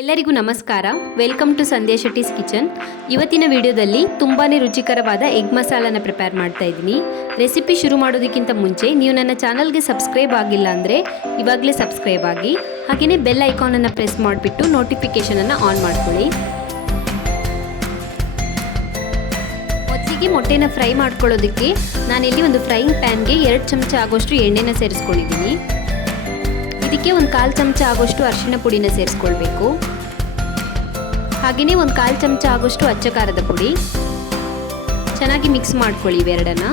ಎಲ್ಲರಿಗೂ ನಮಸ್ಕಾರ. Welcome to Sandhya Shetty's kitchen. ಇವತ್ತಿನ ವಿಡಿಯೋದಲ್ಲಿ ತುಂಬಾ ರುಚಿಕರವಾದ ಎಗ್ ಮಸಾಲಾನ ಪ್ರಿಪೇರ್ ಮಾಡ್ತಾ ಇದ್ದೀನಿ. ರೆಸಿಪಿ ಶುರು ಮಾಡೋದಕ್ಕಿಂತ ಮುಂಚೆ ನೀವು ನನ್ನ ಚಾನಲ್ಗೆ ಸಬ್ಸ್ಕ್ರೈಬ್ ಆಗಿಲ್ಲ ಅಂದರೆ ಇವಾಗಲೇ ಸಬ್ಸ್ಕ್ರೈಬ್ ಆಗಿ, ಹಾಗೆಯೇ ಬೆಲ್ ಐಕಾನನ್ನು ಪ್ರೆಸ್ ಮಾಡಿಬಿಟ್ಟು ನೋಟಿಫಿಕೇಷನನ್ನು ಆನ್ ಮಾಡ್ಕೊಳ್ಳಿ. ಮೊದಲಿಗೆ ಮೊಟ್ಟೆನ ಫ್ರೈ ಮಾಡ್ಕೊಳ್ಳೋದಕ್ಕೆ ನಾನಿಲ್ಲಿ ಒಂದು ಫ್ರೈಯಿಂಗ್ ಪ್ಯಾನ್ಗೆ 2 ಚಮಚ ಆಗೋಷ್ಟು ಎಣ್ಣೆನ ಸೇರಿಸ್ಕೊಂಡಿದ್ದೀನಿ. ಇದಕ್ಕೆ ಒಂದು 1/4 ಚಮಚ ಆಗೋಷ್ಟು ಅರಿಶಿನ ಪುಡಿನ ಸೇರಿಸ್ಕೊಳ್ಬೇಕು. ಹಾಗೆಯೇ ಒಂದು 1/4 ಚಮಚ ಆಗೋಷ್ಟು ಅಚ್ಚ ಖಾರದ ಪುಡಿ. ಚೆನ್ನಾಗಿ ಮಿಕ್ಸ್ ಮಾಡ್ಕೊಳ್ಳಿ ಇವೆರಡನ್ನ.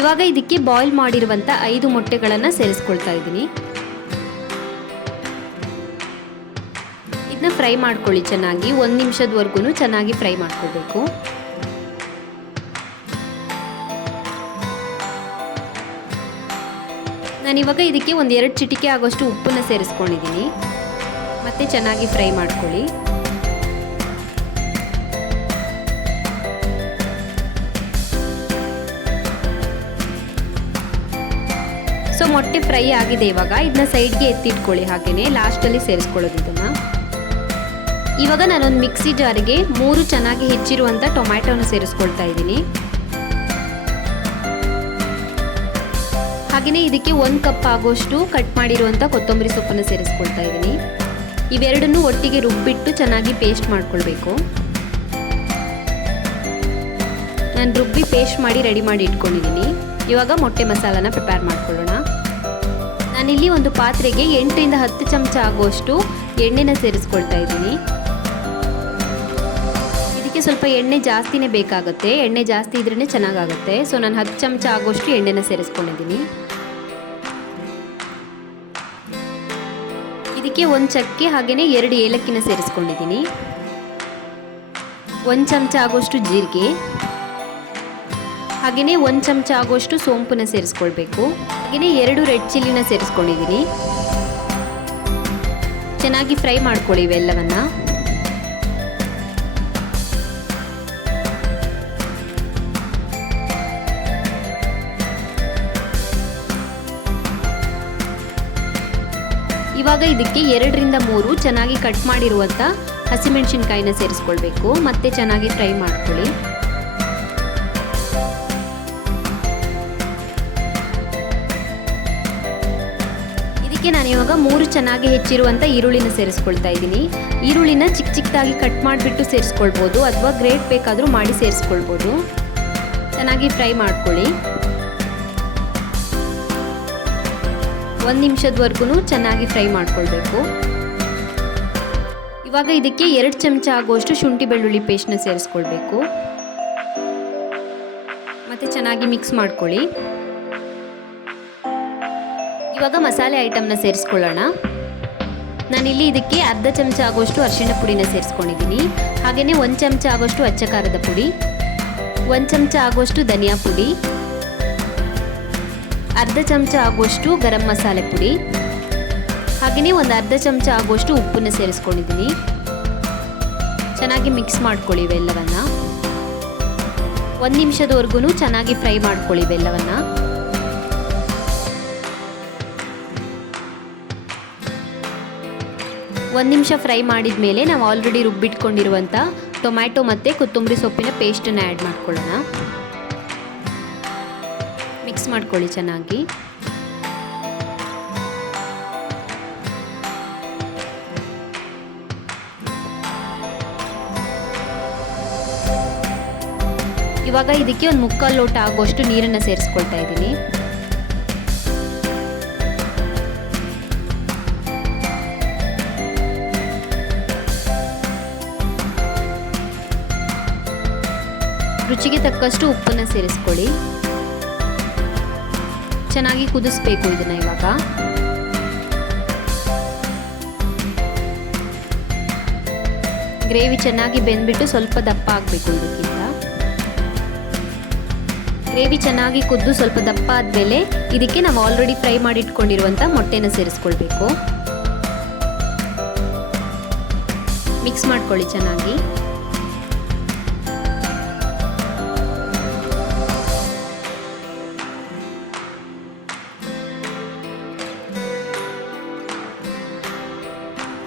ಇವಾಗ ಇದಕ್ಕೆ ಬಾಯ್ಲ್ ಮಾಡಿರುವಂಥ 5 ಮೊಟ್ಟೆಗಳನ್ನು ಸೇರಿಸ್ಕೊಳ್ತಾ ಇದ್ದೀನಿ. ಇದನ್ನ ಫ್ರೈ ಮಾಡ್ಕೊಳ್ಳಿ ಚೆನ್ನಾಗಿ. 1 ನಿಮಿಷದವರೆಗೂ ಚೆನ್ನಾಗಿ ಫ್ರೈ ಮಾಡ್ಕೊಳ್ಬೇಕು. ನಾನಿವಾಗ ಇದಕ್ಕೆ ಒಂದು 2 ಚಿಟಿಕೆ ಆಗೋಷ್ಟು ಉಪ್ಪನ್ನು ಸೇರಿಸ್ಕೊಂಡಿದ್ದೀನಿ. ಮತ್ತೆ ಚೆನ್ನಾಗಿ ಫ್ರೈ ಮಾಡ್ಕೊಳ್ಳಿ. ಸೊ ಮೊಟ್ಟೆ ಫ್ರೈ ಆಗಿದೆ. ಇವಾಗ ಇದನ್ನ ಸೈಡ್ಗೆ ಎತ್ತಿಟ್ಕೊಳ್ಳಿ. ಹಾಗೆಯೇ ಲಾಸ್ಟಲ್ಲಿ ಸೇರಿಸ್ಕೊಳ್ಳೋದು ಇದನ್ನು. ಇವಾಗ ನಾನೊಂದು ಮಿಕ್ಸಿ ಜಾರಿಗೆ 3 ಚೆನ್ನಾಗಿ ಹೆಚ್ಚಿರುವಂಥ ಟೊಮ್ಯಾಟೋನ ಸೇರಿಸ್ಕೊಳ್ತಾ ಇದ್ದೀನಿ. ಹಾಗೆಯೇ ಇದಕ್ಕೆ 1 ಕಪ್ ಆಗೋಷ್ಟು ಕಟ್ ಮಾಡಿರುವಂಥ ಕೊತ್ತಂಬರಿ ಸೊಪ್ಪನ್ನು ಸೇರಿಸ್ಕೊಳ್ತಾ ಇದ್ದೀನಿ. ಇವೆರಡನ್ನೂ ಒಟ್ಟಿಗೆ ರುಬ್ಬಿಟ್ಟು ಚೆನ್ನಾಗಿ ಪೇಸ್ಟ್ ಮಾಡ್ಕೊಳ್ಬೇಕು. ನಾನು ರುಬ್ಬಿ ಪೇಸ್ಟ್ ಮಾಡಿ ರೆಡಿ ಮಾಡಿ ಇಟ್ಕೊಂಡಿದ್ದೀನಿ. ಇವಾಗ ಮೊಟ್ಟೆ ಮಸಾಲಾನ ಪ್ರಿಪೇರ್ ಮಾಡ್ಕೊಳ್ಳೋಣ. ನಾನಿಲ್ಲಿ ಒಂದು ಪಾತ್ರೆಗೆ 8 ರಿಂದ 10 ಚಮಚ ಆಗುವಷ್ಟು ಎಣ್ಣೆನ ಸೇರಿಸ್ಕೊಳ್ತಾ ಇದ್ದೀನಿ. ಇದಕ್ಕೆ ಸ್ವಲ್ಪ ಎಣ್ಣೆ ಜಾಸ್ತಿನೇ ಬೇಕಾಗುತ್ತೆ. ಎಣ್ಣೆ ಜಾಸ್ತಿ ಇದ್ರೇ ಚೆನ್ನಾಗಾಗುತ್ತೆ. ಸೊ ನಾನು 10 ಚಮಚ ಆಗುವಷ್ಟು ಎಣ್ಣೆನ ಸೇರಿಸ್ಕೊಂಡಿದ್ದೀನಿ. ಇದಕ್ಕೆ 1 ಚಕ್ಕೆ ಹಾಗೆಯೇ 2 ಏಲಕ್ಕಿನ ಸೇರಿಸ್ಕೊಂಡಿದ್ದೀನಿ. 1 ಚಮಚ ಆಗೋಷ್ಟು ಜೀರಿಗೆ, ಹಾಗೆಯೇ 1 ಚಮಚ ಆಗೋಷ್ಟು ಸೋಂಪನ್ನ ಸೇರಿಸ್ಕೊಳ್ಬೇಕು. ಹಾಗೆಯೇ 2 ರೆಡ್ ಚಿಲ್ಲಿನ ಸೇರಿಸ್ಕೊಂಡಿದ್ದೀನಿ. ಚೆನ್ನಾಗಿ ಫ್ರೈ ಮಾಡ್ಕೊಳ್ಳಿ ಇವೆಲ್ಲವನ್ನ. ಇವಾಗ ಇದಕ್ಕೆ 2 ರಿಂದ 3 ಚೆನ್ನಾಗಿ ಕಟ್ ಮಾಡಿರುವಂಥ ಹಸಿಮೆಣಸಿನಕಾಯಿನ ಸೇರಿಸ್ಕೊಳ್ಬೇಕು. ಮತ್ತೆ ಚೆನ್ನಾಗಿ ಫ್ರೈ ಮಾಡ್ಕೊಳ್ಳಿ. ಇದಕ್ಕೆ ನಾನು ಇವಾಗ 3 ಚೆನ್ನಾಗಿ ಹೆಚ್ಚಿರುವಂಥ ಈರುಳ್ಳಿನ ಸೇರಿಸ್ಕೊಳ್ತಾ ಇದ್ದೀನಿ. ಈರುಳ್ಳಿನ ಚಿಕ್ಕ ಚಿಕ್ಕದಾಗಿ ಕಟ್ ಮಾಡಿಬಿಟ್ಟು ಸೇರಿಸ್ಕೊಳ್ಬೋದು, ಅಥವಾ ಗ್ರೇಟ್ ಬೇಕಾದರೂ ಮಾಡಿ ಸೇರಿಸ್ಕೊಳ್ಬೋದು. ಚೆನ್ನಾಗಿ ಫ್ರೈ ಮಾಡ್ಕೊಳ್ಳಿ. 1 ನಿಮಿಷದವರೆಗೂ ಚೆನ್ನಾಗಿ ಫ್ರೈ ಮಾಡ್ಕೊಳ್ಬೇಕು. ಇವಾಗ ಇದಕ್ಕೆ 2 ಚಮಚ ಆಗುವಷ್ಟು ಶುಂಠಿ ಬೆಳ್ಳುಳ್ಳಿ ಪೇಸ್ಟ್ನ ಸೇರಿಸ್ಕೊಳ್ಬೇಕು. ಮತ್ತೆ ಚೆನ್ನಾಗಿ ಮಿಕ್ಸ್ ಮಾಡ್ಕೊಳ್ಳಿ. ಇವಾಗ ಮಸಾಲೆ ಐಟಮ್ನ ಸೇರಿಸ್ಕೊಳ್ಳೋಣ. ನಾನಿಲ್ಲಿ ಇದಕ್ಕೆ 1/2 ಚಮಚ ಆಗುವಷ್ಟು ಅರಿಶಿಣ ಪುಡಿನ ಸೇರಿಸ್ಕೊಂಡಿದ್ದೀನಿ. ಹಾಗೆಯೇ 1 ಚಮಚ ಆಗುವಷ್ಟು ಅಚ್ಚ ಖಾರದ ಪುಡಿ, 1 ಚಮಚ ಆಗುವಷ್ಟು ಧನಿಯಾ ಪುಡಿ, 1/2 ಚಮಚ ಆಗುವಷ್ಟು ಗರಂ ಮಸಾಲೆ ಪುಡಿ, ಹಾಗೆಯೇ ಒಂದು 1/2 ಚಮಚ ಆಗುವಷ್ಟು ಉಪ್ಪನ್ನು ಸೇರಿಸ್ಕೊಂಡಿದ್ದೀನಿ. ಚೆನ್ನಾಗಿ ಮಿಕ್ಸ್ ಮಾಡ್ಕೊಳ್ಳಿ ಇವೆಲ್ಲವನ್ನ. 1 ನಿಮಿಷದವರೆಗೂ ಚೆನ್ನಾಗಿ ಫ್ರೈ ಮಾಡ್ಕೊಳ್ಳಿ ಇವೆಲ್ಲವನ್ನ. ಒಂದು ನಿಮಿಷ ಫ್ರೈ ಮಾಡಿದ ಮೇಲೆ ನಾವು ಆಲ್ರೆಡಿ ರುಬ್ಬಿಟ್ಕೊಂಡಿರುವಂಥ ಟೊಮ್ಯಾಟೊ ಮತ್ತು ಕೊತ್ತಂಬರಿ ಸೊಪ್ಪಿನ ಪೇಸ್ಟನ್ನು ಆ್ಯಡ್ ಮಾಡ್ಕೊಳ್ಳೋಣ. ಮಿಕ್ಸ್ ಮಾಡ್ಕೊಳ್ಳಿ ಚೆನ್ನಾಗಿ. ಇವಾಗ ಇದಕ್ಕೆ ಒಂದು 3/4 ಲೋಟ ಆಗುವಷ್ಟು ನೀರನ್ನು ಸೇರಿಸ್ಕೊಳ್ತಾ ಇದ್ದೀನಿ. ರುಚಿಗೆ ತಕ್ಕಷ್ಟು ಉಪ್ಪನ್ನು ಸೇರಿಸ್ಕೊಳ್ಳಿ. ಚೆನ್ನಾಗಿ ಕುದಿಸ್ಬೇಕು ಇದನ್ನ. ಇವಾಗ ಗ್ರೇವಿ ಚೆನ್ನಾಗಿ ಬೆಂದ್ಬಿಟ್ಟು ಸ್ವಲ್ಪ ದಪ್ಪ ಆಗಬೇಕು. ಇದಕ್ಕಿಂತ ಗ್ರೇವಿ ಚೆನ್ನಾಗಿ ಕುದ್ದು ಸ್ವಲ್ಪ ದಪ್ಪ ಆದಮೇಲೆ ಇದಕ್ಕೆ ನಾವು ಆಲ್ರೆಡಿ ಫ್ರೈ ಮಾಡಿ ಇಟ್ಕೊಂಡಿರುವಂಥ ಮೊಟ್ಟೆನ ಸೇರಿಸ್ಕೊಳ್ಬೇಕು. ಮಿಕ್ಸ್ ಮಾಡ್ಕೊಳ್ಳಿ ಚೆನ್ನಾಗಿ.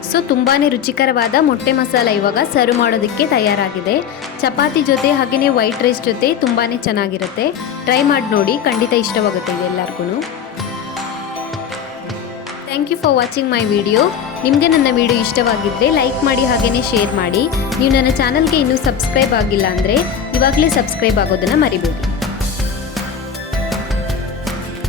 ಸೊ ತುಂಬಾ ರುಚಿಕರವಾದ ಮೊಟ್ಟೆ ಮಸಾಲ ಇವಾಗ ಸರ್ವ್ ಮಾಡೋದಕ್ಕೆ ತಯಾರಾಗಿದೆ. ಚಪಾತಿ ಜೊತೆ ಹಾಗೆಯೇ ವೈಟ್ ರೈಸ್ ಜೊತೆ ತುಂಬಾ ಚೆನ್ನಾಗಿರುತ್ತೆ. ಟ್ರೈ ಮಾಡಿ ನೋಡಿ, ಖಂಡಿತ ಇಷ್ಟವಾಗುತ್ತೆ ಎಲ್ಲರಿಗೂ. Thank you for watching my video. ನಿಮಗೆ ನನ್ನ ವಿಡಿಯೋ ಇಷ್ಟವಾಗಿದ್ದರೆ ಲೈಕ್ ಮಾಡಿ ಹಾಗೆಯೇ ಶೇರ್ ಮಾಡಿ. ನೀವು ನನ್ನ ಚಾನಲ್ಗೆ ಇನ್ನೂ ಸಬ್ಸ್ಕ್ರೈಬ್ ಆಗಿಲ್ಲ ಅಂದರೆ ಇವಾಗಲೇ ಸಬ್ಸ್ಕ್ರೈಬ್ ಆಗೋದನ್ನು ಮರಿಬೇಡಿ.